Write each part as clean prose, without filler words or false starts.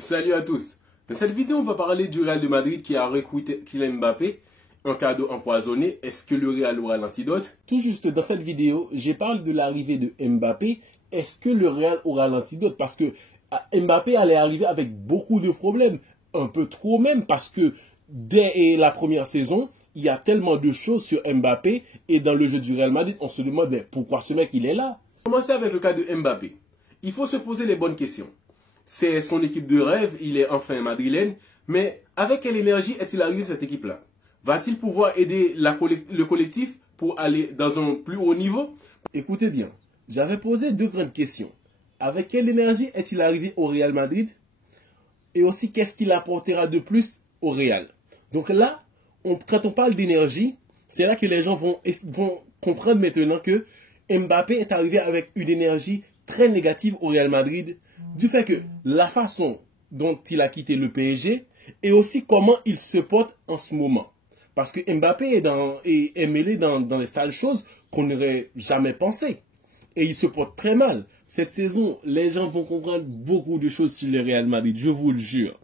Salut à tous. Dans cette vidéo, on va parler du Real de Madrid qui a recruté Kylian Mbappé, un cadeau empoisonné. Est-ce que le Real aura l'antidote? Tout juste dans cette vidéo, je parle de l'arrivée de Mbappé. Est-ce que le Real aura l'antidote? Parce que Mbappé allait arriver avec beaucoup de problèmes, un peu trop même, parce que dès la première saison, il y a tellement de choses sur Mbappé et dans le jeu du Real Madrid, on se demande pourquoi ce mec il est là. Commencer avec le cas de Mbappé. Il faut se poser les bonnes questions. C'est son équipe de rêve, il est enfin madrilène, mais avec quelle énergie est-il arrivé cette équipe-là? Va-t-il pouvoir aider le collectif pour aller dans un plus haut niveau? Écoutez bien, j'avais posé deux grandes questions. Avec quelle énergie est-il arrivé au Real Madrid? Et aussi, qu'est-ce qu'il apportera de plus au Real? Donc là, quand on parle d'énergie, c'est là que les gens vont comprendre maintenant que Mbappé est arrivé avec une énergie très négative au Real Madrid, du fait que la façon dont il a quitté le PSG et aussi comment il se porte en ce moment. Parce que Mbappé est mêlé dans des sales choses qu'on n'aurait jamais pensé. Et il se porte très mal. Cette saison, les gens vont comprendre beaucoup de choses sur le Real Madrid, je vous le jure.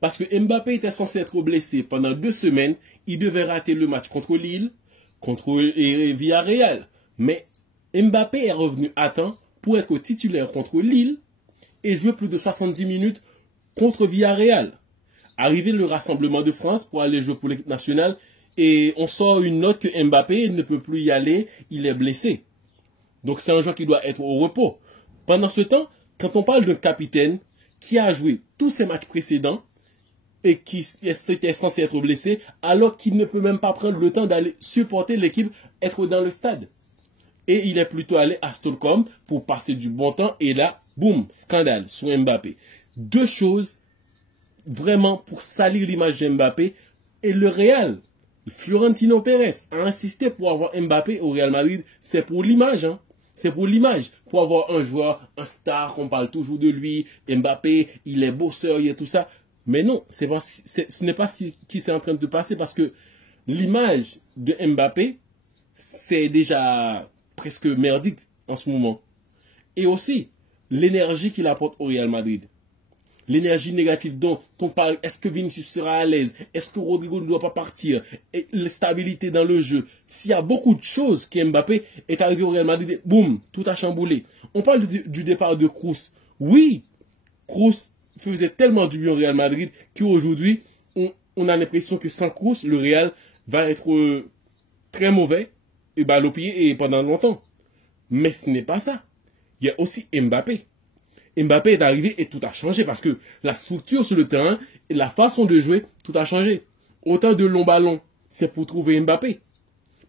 Parce que Mbappé était censé être blessé pendant 2 semaines. Il devait rater le match contre Lille, contre Villarreal. Mais Mbappé est revenu à temps pour être titulaire contre Lille et jouer plus de 70 minutes contre Villarreal. Arrivé le rassemblement de France pour aller jouer pour l'équipe nationale et on sort une note que Mbappé ne peut plus y aller, il est blessé. Donc c'est un joueur qui doit être au repos. Pendant ce temps, quand on parle d'un capitaine qui a joué tous ses matchs précédents et qui était censé être blessé, alors qu'il ne peut même pas prendre le temps d'aller supporter l'équipe, être dans le stade. Et il est plutôt allé à Stockholm pour passer du bon temps. Et là, boum, scandale sur Mbappé. Deux choses vraiment pour salir l'image de Mbappé. Et le Real, Florentino Pérez a insisté pour avoir Mbappé au Real Madrid. C'est pour l'image, hein. C'est pour l'image. Pour avoir un joueur, un star, on parle toujours de lui. Mbappé, il est bosseur, il est tout ça. Mais non, ce n'est pas ce qui est en train de passer parce que l'image de Mbappé, c'est déjà presque merdique en ce moment. Et aussi, l'énergie qu'il apporte au Real Madrid. L'énergie négative dont on parle, est-ce que Vinicius sera à l'aise? Est-ce que Rodrigo ne doit pas partir? Et la stabilité dans le jeu. S'il y a beaucoup de choses qui Mbappé est arrivé au Real Madrid, boum, tout a chamboulé. On parle du départ de Kroos. Oui, Kroos faisait tellement du bien au Real Madrid qu'aujourd'hui, on a l'impression que sans Kroos, le Real va être très mauvais et balle au pied et pendant longtemps. Mais ce n'est pas ça. Il y a aussi Mbappé. Mbappé est arrivé et tout a changé parce que la structure sur le terrain et la façon de jouer, tout a changé. Autant de longs ballons, c'est pour trouver Mbappé.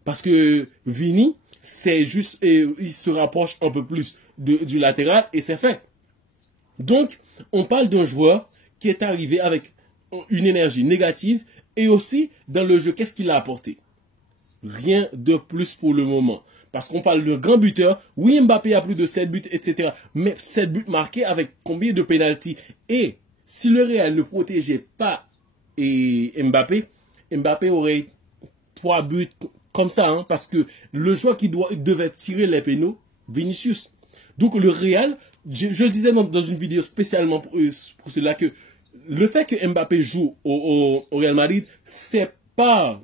Parce que Vini, c'est juste, il se rapproche un peu plus du latéral et c'est fait. Donc, on parle d'un joueur qui est arrivé avec une énergie négative et aussi dans le jeu, qu'est-ce qu'il a apporté? Rien de plus pour le moment. Parce qu'on parle de grand buteur. Oui, Mbappé a plus de 7 buts, etc. Mais 7 buts marqués avec combien de pénaltys? Et si le Real ne protégeait pas Mbappé, Mbappé aurait 3 buts comme ça. Hein, parce que le joueur qui devait tirer les pénaux, Vinicius. Donc le Real, je le disais dans une vidéo spécialement pour cela, que le fait que Mbappé joue au Real Madrid, c'est pas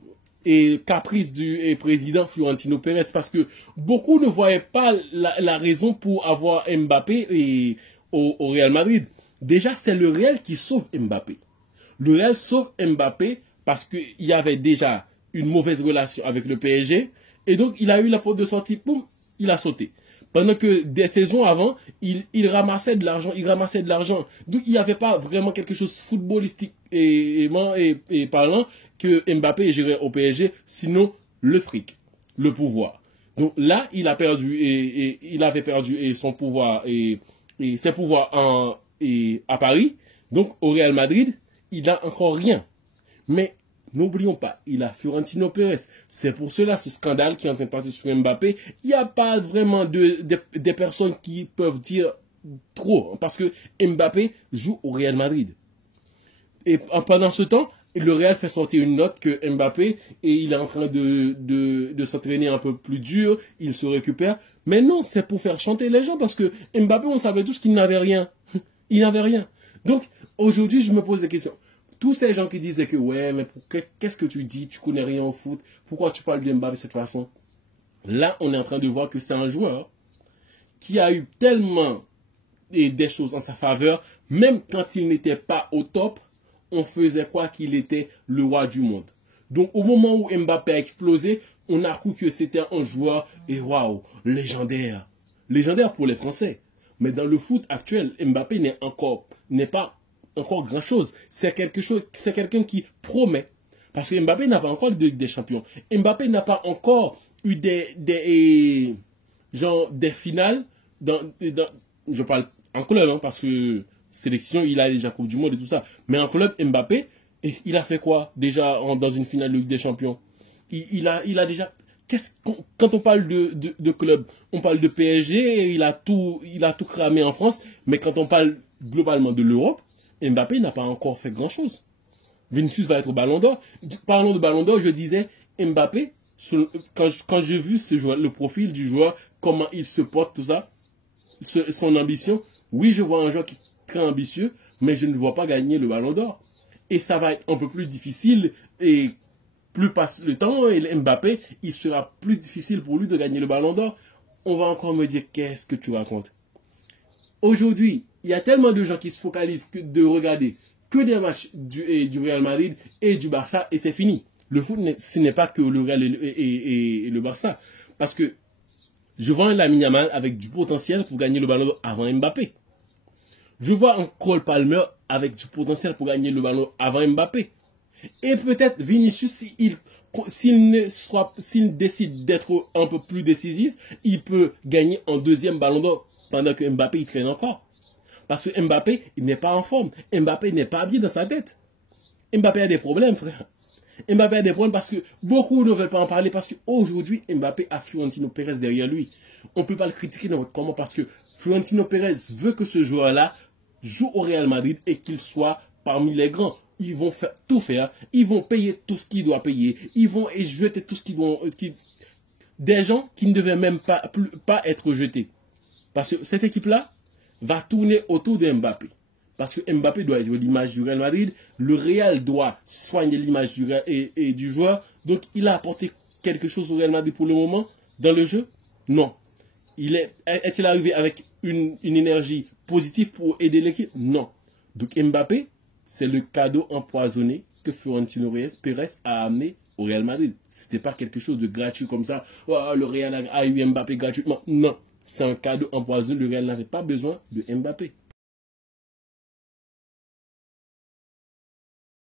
caprice du président Florentino Pérez, parce que beaucoup ne voyaient pas la raison pour avoir Mbappé au Real Madrid. Déjà, c'est le Real qui sauve Mbappé. Le Real sauve Mbappé parce qu'il y avait déjà une mauvaise relation avec le PSG, et donc il a eu la porte de sortie, boum, il a sauté. Pendant que des saisons avant, il ramassait de l'argent, Donc il n'y avait pas vraiment quelque chose footballistique et parlant que Mbappé gérait au PSG, sinon le fric, le pouvoir. Donc là, il a perdu il avait perdu son pouvoir et ses pouvoirs à Paris. Donc au Real Madrid, il n'a encore rien. Mais n'oublions pas, il a Florentino Pérez. C'est pour cela ce scandale qui est en train de passer sur Mbappé. Il n'y a pas vraiment des personnes qui peuvent dire trop. Parce que Mbappé joue au Real Madrid. Et pendant ce temps, le Real fait sortir une note que Mbappé, et il est en train de s'entraîner un peu plus dur, il se récupère. Mais non, c'est pour faire chanter les gens parce que Mbappé, on savait tous qu'il n'avait rien. Il n'avait rien. Donc, aujourd'hui, je me pose des questions. Tous ces gens qui disaient que, ouais, mais qu'est-ce que tu dis? Tu connais rien au foot. Pourquoi tu parles de Mbappé de cette façon? Là, on est en train de voir que c'est un joueur qui a eu tellement des choses en sa faveur, même quand il n'était pas au top, on faisait quoi qu'il était le roi du monde. Donc au moment où Mbappé a explosé, on a cru que c'était un joueur, et waouh, légendaire. Légendaire pour les Français. Mais dans le foot actuel, Mbappé n'est pas encore grand chose. C'est quelqu'un qui promet. Parce que Mbappé n'a pas encore de Ligue des Champions. Mbappé n'a pas encore eu des finales je parle en club, hein, parce que sélection, il a déjà Coupe du Monde et tout ça. Mais en club, Mbappé, il a fait quoi déjà dans une finale de Ligue des Champions? Il a déjà... Quand on parle de club, on parle de PSG, il a tout cramé en France. Mais quand on parle globalement de l'Europe, Mbappé n'a pas encore fait grand-chose. Vinicius va être au Ballon d'Or. Parlons de Ballon d'Or, je disais, Mbappé, quand j'ai vu ce joueur, le profil du joueur, comment il se porte, tout ça, son ambition, oui, je vois un joueur qui est très ambitieux, mais je ne vois pas gagner le Ballon d'Or. Et ça va être un peu plus difficile, et plus passe le temps, et Mbappé, il sera plus difficile pour lui de gagner le Ballon d'Or. On va encore me dire, qu'est-ce que tu racontes? Aujourd'hui, il y a tellement de gens qui se focalisent de regarder que des matchs du Real Madrid et du Barça, et c'est fini. Le foot, ce n'est pas que le Real et le Barça. Parce que je vois un Lamine Yamal avec du potentiel pour gagner le Ballon d'Or avant Mbappé. Je vois un Cole Palmer avec du potentiel pour gagner le Ballon avant Mbappé. Et peut-être Vinicius, s'il décide d'être un peu plus décisif, il peut gagner un deuxième Ballon d'Or pendant que Mbappé il traîne encore. Parce que Mbappé, il n'est pas en forme. Mbappé n'est pas bien dans sa tête. Mbappé a des problèmes, frère. Mbappé a des problèmes parce que beaucoup ne veulent pas en parler parce qu'aujourd'hui, Mbappé a Florentino Pérez derrière lui. On ne peut pas le critiquer n'importe comment parce que Florentino Pérez veut que ce joueur-là joue au Real Madrid et qu'il soit parmi les grands. Ils vont tout faire. Ils vont payer tout ce qu'ils doivent payer. Ils vont jeter tout ce qu'ils doivent... Des gens qui ne devaient même pas être jetés. Parce que cette équipe-là va tourner autour de Mbappé. Parce que Mbappé doit être l'image du Real Madrid. Le Real doit soigner l'image du joueur. Donc, il a apporté quelque chose au Real Madrid pour le moment dans le jeu? Non. Est-il arrivé avec une énergie positive pour aider l'équipe? Non. Donc, Mbappé, c'est le cadeau empoisonné que Florentino Pérez a amené au Real Madrid. C'était pas quelque chose de gratuit comme ça. Oh, le Real a eu Mbappé gratuitement. Non. C'est un cadeau empoisonné. Le Real n'avait pas besoin de Mbappé.